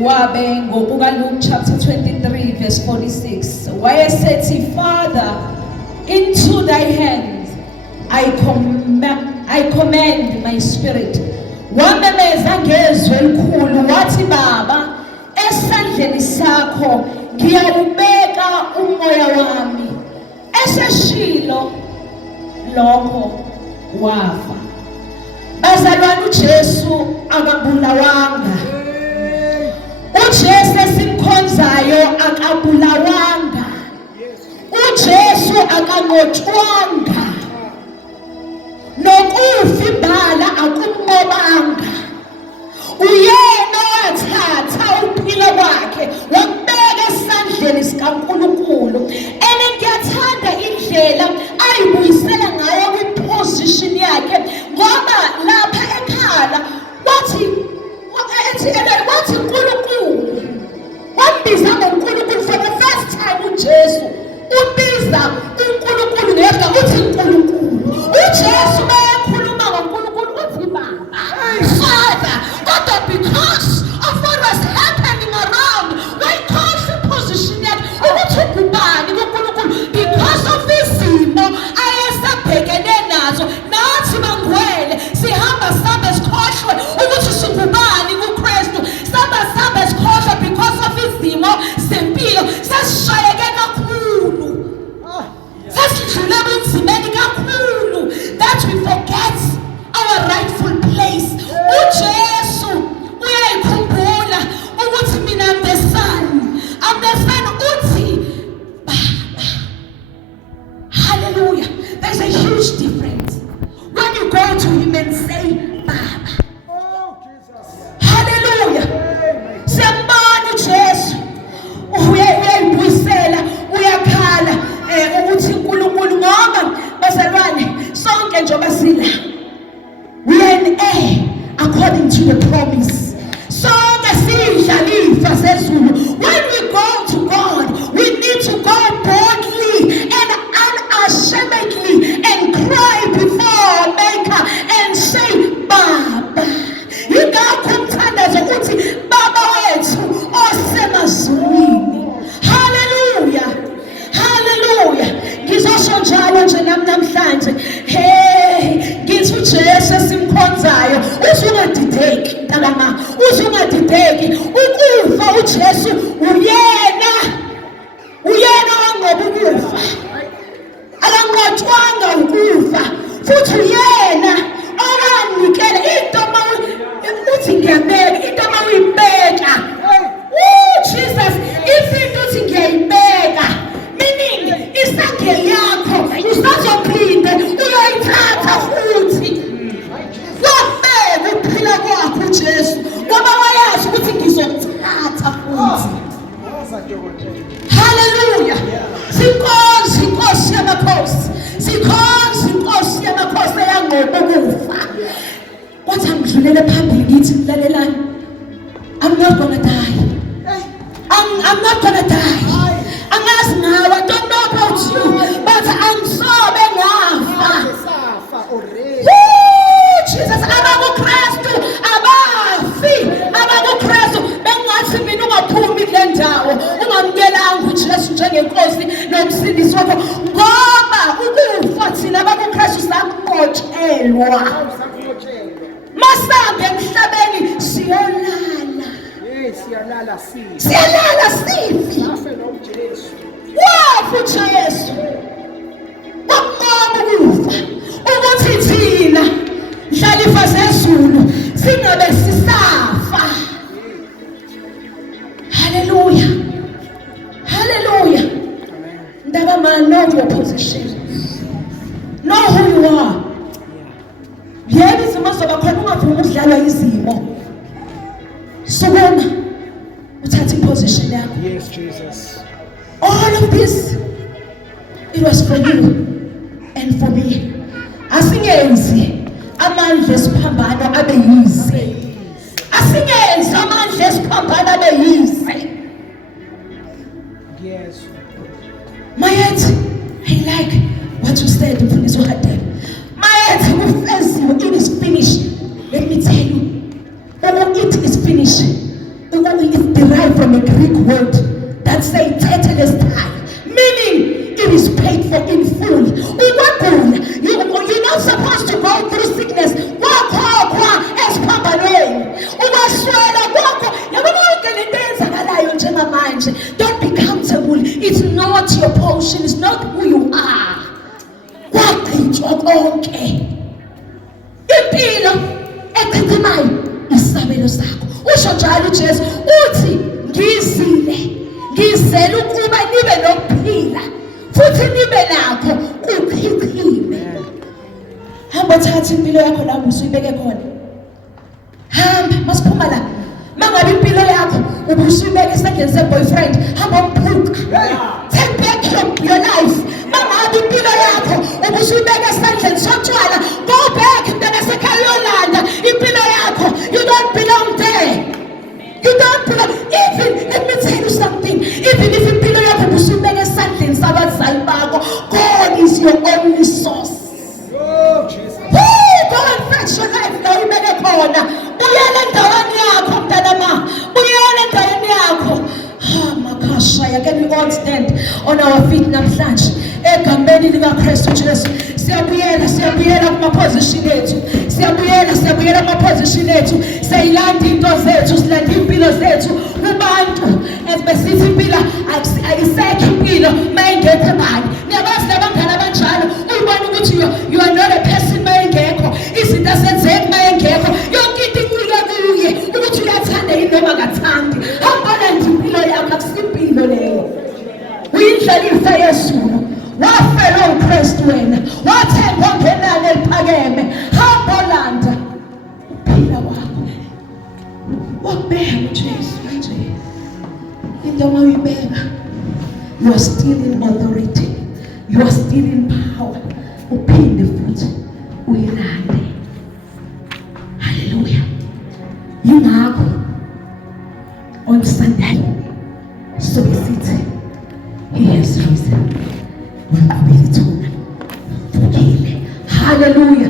wabe ngokuka Luke chapter 23 verse 46 wayesethi, Father, into thy hands I commend my spirit. Wamemeza ngezwi elikhulu wathi, Baba, esandleni sakho ngiyawubeka umoya wami. Eseshilo lokho wafa. Bazalwane, uJesu akabulawanga. uJesu esimkhonzayo akabulawanga. uJesu akanqotshwanga. Nokufa imbala akumnqobanga. Uyena wathatha uphilo kwakhe wakubeka esandleni sikaNkulunkulu. Ngiyathanda indlela ayibuyisela ngayo kwiposition yakhe, ngoba lapha ekhala wathi uNkulunkulu, wambiza ngoNkulunkulu. For the first time uJesu ubiza uNkulunkulu ngegama, uthi uNkulunkulu. uJesu mayekhuluma ngoNkulunkulu uthi Baba, Father. Kodwa because of what was happening around, wayikhohlwa iposition yakhe ukuthi ugubani kuNkulunkulu, because of izimo ayesabhekene nazo. Nathi bangcwele sihamba sabe sikhohlwe ukuthi singubani kuKristu, sabe sikhohlwe because of izimo zempilo. Sasishayeke kakhulu, sasidlula ebunzimeni kakhulu, that we forget our rightful place. uJesu uyayikhumbula ukuthi mina I'm the son uthi Baba. Hallelujah. There's a huge difference when you go to him and say Baba. Hallelujah. Siyambona uJesu uyayibuyisela, uyakhala ukuthi uNkulunkulu, ngoba bazalwane sonke njengoba sila, we are in air according to the promise. Sonke sidlalifa sezulu. When we go to God, we need to go boldly and unashamedly and cry before our Maker and say Baba. Yingakho umthandazo uthi Baba wethu osemazulwini. Hallelujah. Hallelujah. Ngizosho njalo nje namhlanje. Ngithi uJesu esimkhonzayo usungadideki ntalama, usungadideki. Ukufa uJesu uyena wangoba ukufa, akanqotshwanga ukufa, futhi uyena owanikela into uthi ngiyabeka into mawuyibeka. Jesus, izinto uthi ngiyayibeka, meaning isandla yakho usazophinde uyoyithatha futhi. Wabeka uphila kwakho uJesu ngoba wayazi ukuthi ngizomthatha futhi. Hallelujah. Sikhozi Nkosi yamakhosi, sikhozi Nkosi yamakhosi eyangoba ukufa. Wathi angidlulele phambili ngithi, mlalelani, I'm not gonna die. I'm not gonna die. Angazi ngawe, I don't know about you, but angisobe ngafa. Jesus, abakuKristu abakuKristu bengathi mina ungaphumi kule ndawo, ungamkelanga uJesu njengenkosi nomsindisi wakho, ngoba ukufa thina abakuKristu sakuqotshelwa. Masambe emhlabeni siyolala. Siyalala sifi. Wafa uJesu wakunqoba ukufa ukuthi thina ndlalifa zezulu singabe sisafa. Hallelujah. Hallelujah. Ndabama, know your position. Know who you are. Yebo izimo zoba khona ungavuma ukudlalwa izimo. Sukuma uthathe iposition yakho. Yes, Jesus. All of this, it was for you and for me. Asingenzi amandla esiphambano abe yize. Asingenzi amandla esiphambano abe yize. Yes. Mayet, I like what you said in Philippians 1:10. Mayet, it is finished. Let me tell you, it is finished. It is word that say tetelestai, meaning it is paid for in full. You're not supposed to go through sickness. Don't be comfortable. It's not your portion. It's not who you are. Impilo echithimayo isabelo sakho. Usho njalo uJesu uthi ngizele ukuba nibe nokuphila futhi nibe nakho kuchichime. Hamba thatha impilo yakho la usuyibeke khona. Hamba masiphuma la. Mangabe impilo yakho ubusuyibeke esandleni se-boyfriend, hamba umphuka. Take back your life. Mangabe impilo yakho ubusuyibeke esandleni sotshwala, go back Yolanda. Impilo yakho, you don't belong there. You don't belong. Even, let me tell you something, even if impilo yakho ubusuyibeke esandleni sabazali bakho, God is your only source. Go and fetch your life now. You make a corner. Can we all stand on our feet namhlanje? Egameni likaKristu Jesu. Siyabuyela kuma-position ethu. Siyabuyela kuma-position ethu. Siyilanda into zethu, silanda impilo zethu kubantu. Besithi impilo ayisekho impilo mayingekho bani. Niyabazi labangani abanjalo, uyibona ukuthi you are not a person mayingekho. Izinto asenzeki mayingekho. Yonke into incika kuye ukuthi uyathanda yini noma akathandi. Hambana nje impilo yakho, akusimpilo leyo. Uyindlalisa Yesu. Wafela uKristu wena. Wathemba ngenani eliphakeme. Hamba landa uphila wakho. Wabeka uJesu nje. Into mawuyibeka, you are still in authority. You are still in power. Uphinde futhi uyilande. Hallelujah. Yingakho on Sunday so besithi he has risen. Hallelujah.